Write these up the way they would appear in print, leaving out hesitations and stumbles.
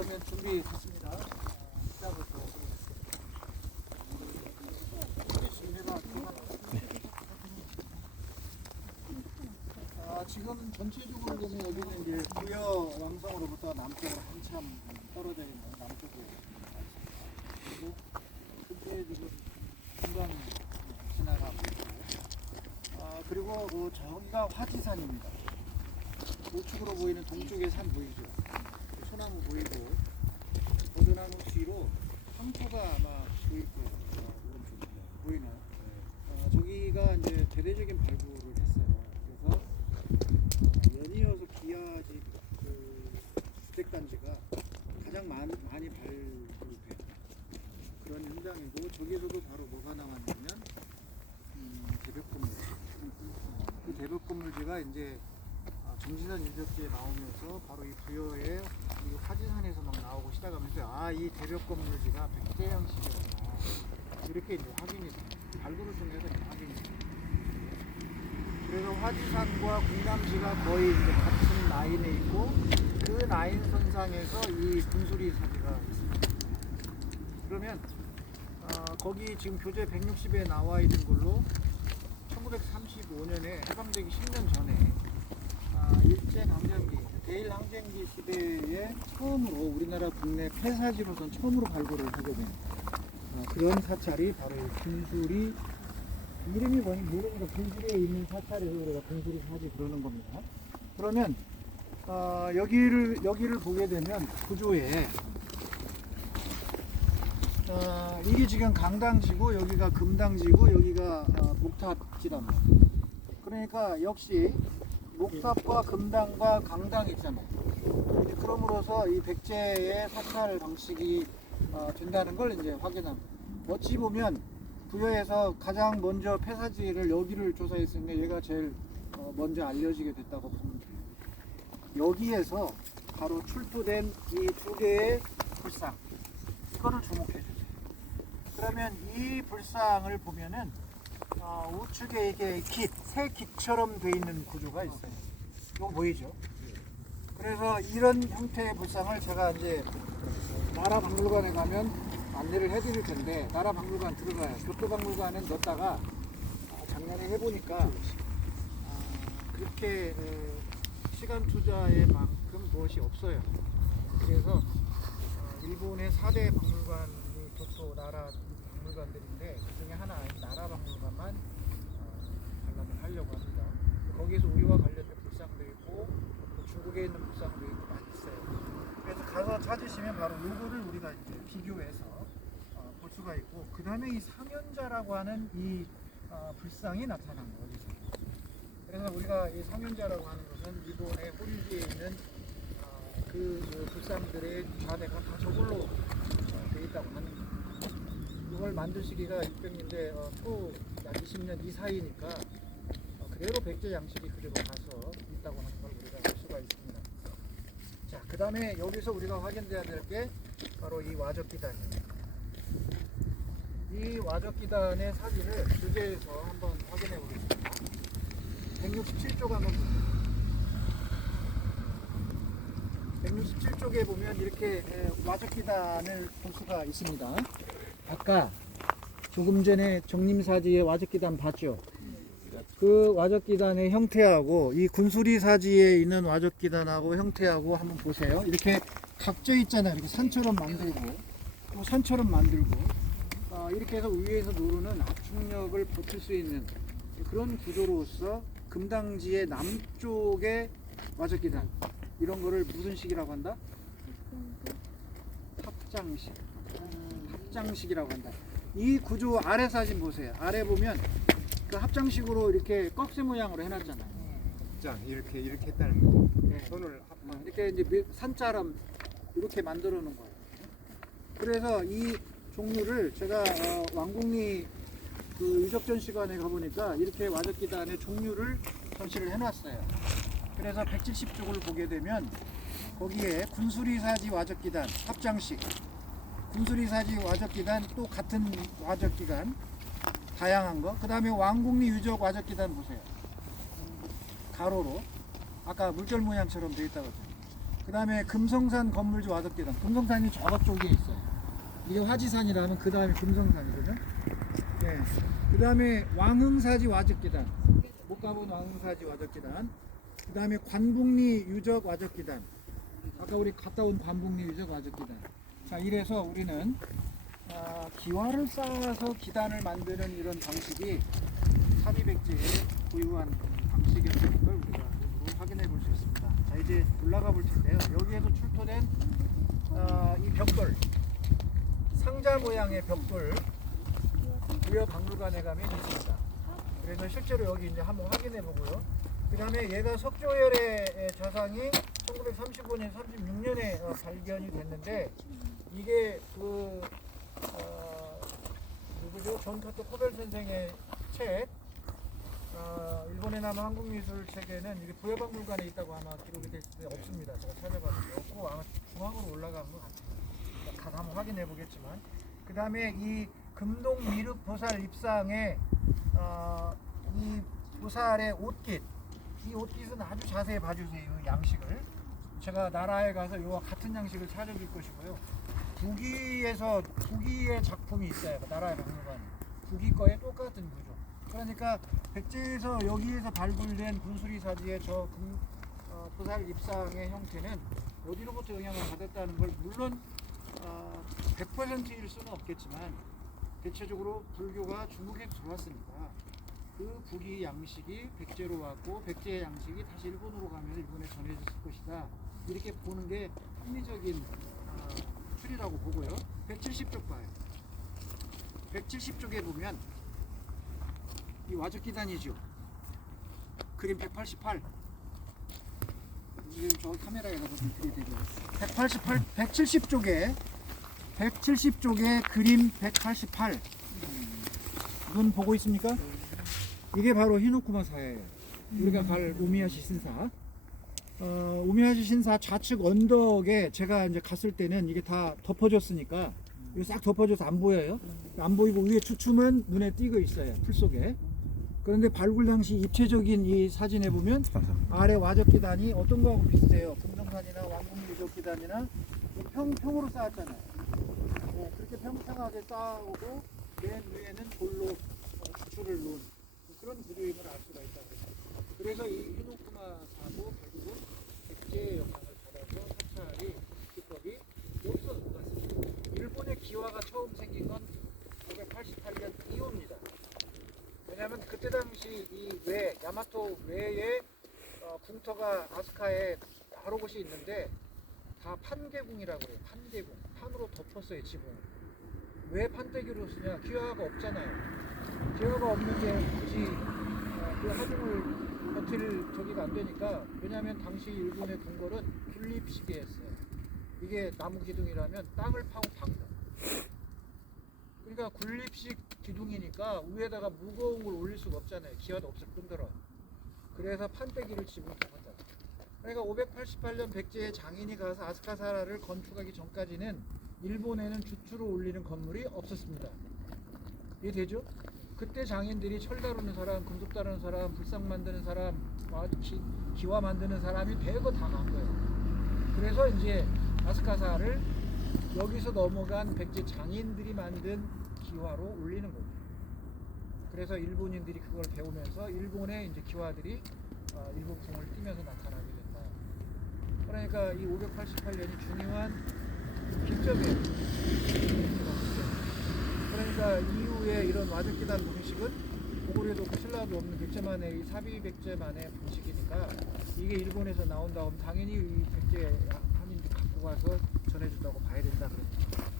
그러면 준비됐습니다. 시작을 지금 전체적으로 보면 여기는 이제 부여 왕성으로부터 남쪽으로 한참 떨어져 있는 남쪽에 그리고 현재 지금 중간 지나가고 있고 그리고 저기가 화지산입니다. 우측으로 보이는 동쪽의 산 보이죠? 소나무 보이고 버드나무 뒤로 황토가 아마 보일 거예요. 오른쪽에 보이나요? 저기가 이제 대대적인 발굴을 했어요. 그래서 연이어서 기아집 그 주택단지가 가장 많이 발굴된 그런 현장이고 저기서도 바로 뭐가 나왔냐면 대벽건물지. 그 대벽건물지가 이제 정지산 유적지에 나오면서 바로 이 부여의 이 화지산에서 막 나오고 시작하면서 이 대벽건물지가 백제 형식이구나 이렇게 이제 확인이 돼요. 발굴을 통해서 이제 확인이 돼요. 그래서 화지산과 궁남지가 거의 이제 같은 라인에 있고 그 라인 선상에서 이 군수리 사지가 있습니다. 그러면 거기 지금 교재 160에 나와 있는 걸로 1935년에 해방되기 10년 전에 일제강점기, 대일항쟁기 시대에 처음으로 우리나라 국내 폐사지로선 처음으로 발굴을 하게 된 그런 사찰이 바로 이 군수리, 이름이 뭐니 모르니까 군수리에 있는 사찰에서 우리가 군수리 사지 그러는 겁니다. 그러면 여기를 보게 되면 구조에 이게 지금 강당지고 여기가 금당지고 여기가 목탑지랍니다. 그러니까 역시 목탑과 금당과 강당이 있잖아요. 그럼으로써 이 백제의 사찰 방식이 된다는 걸 이제 확인합니다. 어찌 보면 부여에서 가장 먼저 폐사지를 여기를 조사했으니까 얘가 제일 먼저 알려지게 됐다고 보면 돼요. 여기에서 바로 출토된 이 두 개의 불상, 이거를 주목해 주세요. 그러면 이 불상을 보면은 우측에 이게 새 깃처럼 되어 있는 구조가 있어요. 이거 보이죠? 그래서 이런 형태의 불상을 제가 이제 나라박물관에 가면 안내를 해드릴 텐데, 나라박물관 들어가요. 교토박물관은 넣었다가 작년에 해보니까 그렇게 시간 투자에 만큼 무엇이 없어요. 그래서 일본의 4대 박물관이 교토 나라 박물관들인데 그 중에 하나인 나라박물관만 관람을 하려고 합니다. 거기에서 우리와 관련된 불상도 있고 또 중국에 있는 불상도 있고 많이 있어요. 그래서 가서 찾으시면 바로 요거를 우리가 이제 비교해서 볼 수가 있고, 그 다음에 이 삼연자라고 하는 이 불상이 나타난 거죠. 그래서 우리가 이 삼연자라고 하는 것은 일본의 호리지에 있는 그 불상들의 좌대가 다 저걸로 되어 있다고 하는 거예요. 이걸 만든 시기가 600년대 초 약 20년 이 사이니까 그대로 백제 양식이 그대로 가서 있다고 하는 걸 우리가 알 수가 있습니다. 자, 그 다음에 여기서 우리가 확인돼야 될 게 바로 이 와적기단이에요. 이 와적기단의 사진을 교재에서 한번 확인해 보겠습니다. 167쪽 한번 보세요. 167쪽에 보면 이렇게 와적기단을 볼 수가 있습니다. 아까 조금 전에 정림사지의 와적기단 봤죠? 그 와적기단의 형태하고 이 군수리사지에 있는 와적기단하고 형태하고 한번 보세요. 이렇게 각져 있잖아요. 이렇게 산처럼 만들고 또 산처럼 만들고 이렇게 해서 위에서 누르는 압축력을 버틸 수 있는 그런 구조로서 금당지의 남쪽의 와적기단, 이런 거를 무슨 식이라고 한다? 합장식이라고 한다. 이 구조 아래 사진 보세요. 아래 보면 그 합장식으로 이렇게 꺽쇠 모양으로 해놨잖아요. 이렇게 했다는 거죠. 네. 손을 이렇게 이제 산자람 이렇게 만들어 놓은 거예요. 그래서 이 종류를 제가 왕궁리 그 유적전 시간에 가보니까 이렇게 와적기단의 종류를 전시를 해놨어요. 그래서 170쪽을 보게 되면 거기에 군수리사지 와적기단 합장식, 군수리사지 와적기단 또 같은 와적기단 다양한 거, 그 다음에 왕궁리 유적 와적기단 보세요. 가로로 아까 물결 모양처럼 되어 있다고 했죠. 그 다음에 금성산 건물주 와덕계단. 금성산이 저쪽에 있어요. 이게 화지산이라면 그 다음에 금성산이거든. 네. 그 다음에 왕흥사지 와적계단. 못 가본 왕흥사지 와적계단. 그 다음에 관북리 유적 와적계단. 아까 우리 갔다 온 관북리 유적 와적계단. 자, 이래서 우리는 기와를 쌓아서 기단을 만드는 이런 방식이 사비백제의 고유한 방식이라는 걸 우리가 눈으로 확인해 볼 수 있습니다. 자, 이제 올라가 볼 텐데요. 여기에서 출토된 이 벽돌, 상자 모양의 벽돌, 부여박물관에 가면 있습니다. 그래서 실제로 여기 이제 한번 확인해 보고요. 그 다음에 얘가 석조열의 좌상이 1935년, 36년에 발견이 됐는데, 이게 누구죠? 존 커터 코벨 선생의 책, 일본에 남은 한국미술 책에는 이게 부여박물관에 있다고 아마 기록이 됐을 때 없습니다. 제가 찾아봤는데 없고 아마 중앙으로 올라간 것 같아요. 가 한번 확인해 보겠지만, 그 다음에 이 금동 미륵 보살 입상에 이 보살의 옷깃, 이 옷깃은 아주 자세히 봐주세요. 이 양식을 제가 나라에 가서 이와 같은 양식을 찾아줄 것이고요. 북위의 작품이 있어요. 나라의 박물관 북위 거에 똑같은 구조. 그러니까 백제에서 여기에서 발굴된 군수리 사지의 저 보살 입상의 형태는 어디로부터 영향을 받았다는 걸 물론 100%일 수는 없겠지만 대체적으로 불교가 중국에서 들어왔으니까 그 북위 양식이 백제로 왔고 백제의 양식이 다시 일본으로 가면서 일본에 전해졌을 것이다. 이렇게 보는 게 합리적인 추리라고 보고요. 170쪽 봐요. 170쪽에 보면 이 와적기단이죠. 그림 188. 저 카메라에다가 좀 드려드려요. 170쪽에 그림 188. 눈 보고 있습니까? 이게 바로 히노쿠마 사예요. 우리가 갈 우미야시 신사. 우미야시 신사 좌측 언덕에 제가 이제 갔을 때는 이게 다 덮어졌으니까 이거 싹 덮어져서 안 보여요. 안 보이고 위에 추춤은 눈에 띄고 있어요. 풀 속에. 그런데 발굴 당시 입체적인 이 사진에 보면 아래 와적기단이 어떤 거하고 비슷해요. 금성산이나 왕궁유적기단이나 평으로 쌓았잖아요. 네, 그렇게 평평하게 쌓아오고 맨 위에는 돌로 추출을 놓은 그런 구조임을 알 수가 있다고 해요. 그래서 이 히노쿠마 사도 결국은 백제의 영향을 받아서 사찰이 기법이 여기서 왔습니다. 일본의 기와가 처음 생긴 건 988년 이후입니다. 왜냐하면 그때 당시 이 야마토 외에 궁터가 아스카에 여러 곳이 있는데 다 판계궁이라고 해요. 판계궁. 판으로 덮었어요, 지붕을. 왜 판때기로 쓰냐? 기와가 없잖아요. 기와가 없는데 굳이 그 하중을 버틸 저기가 안 되니까. 왜냐하면 당시 일본의 궁궐은 굴립식이었어요. 이게 나무 기둥이라면 땅을 파고 박는. 그러니까 굴립식 기둥이니까 위에다가 무거운 걸 올릴 수가 없잖아요. 기와도 없을 뿐더러. 그래서 판때기를 지붕에 덮었다. 그러니까 588년 백제의 장인이 가서 아스카사라를 건축하기 전까지는 일본에는 주추로 올리는 건물이 없었습니다. 이해되죠? 그때 장인들이 철 다루는 사람, 금속 다루는 사람, 불상 만드는 사람, 기와 만드는 사람이 대거 다 간 거예요. 그래서 이제 아스카사를 여기서 넘어간 백제 장인들이 만든 기와로 올리는 거죠. 그래서 일본인들이 그걸 배우면서 일본의 이제 기와들이 일본 궁을 띄면서 나타나게 된다. 그러니까 이 588년이 중요한 기점이에요. 그러니까 이후에 이런 와적기단 방식은 고구려도 없고 신라도 없는 백제만의 이 사비백제만의 방식이니까 이게 일본에서 나온 다음 당연히 이 백제 한인들이 갖고 가서 전해준다고 봐야 된다. 그랬죠.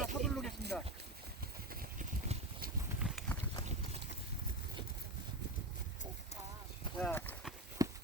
자, 서두르겠습니다. 자,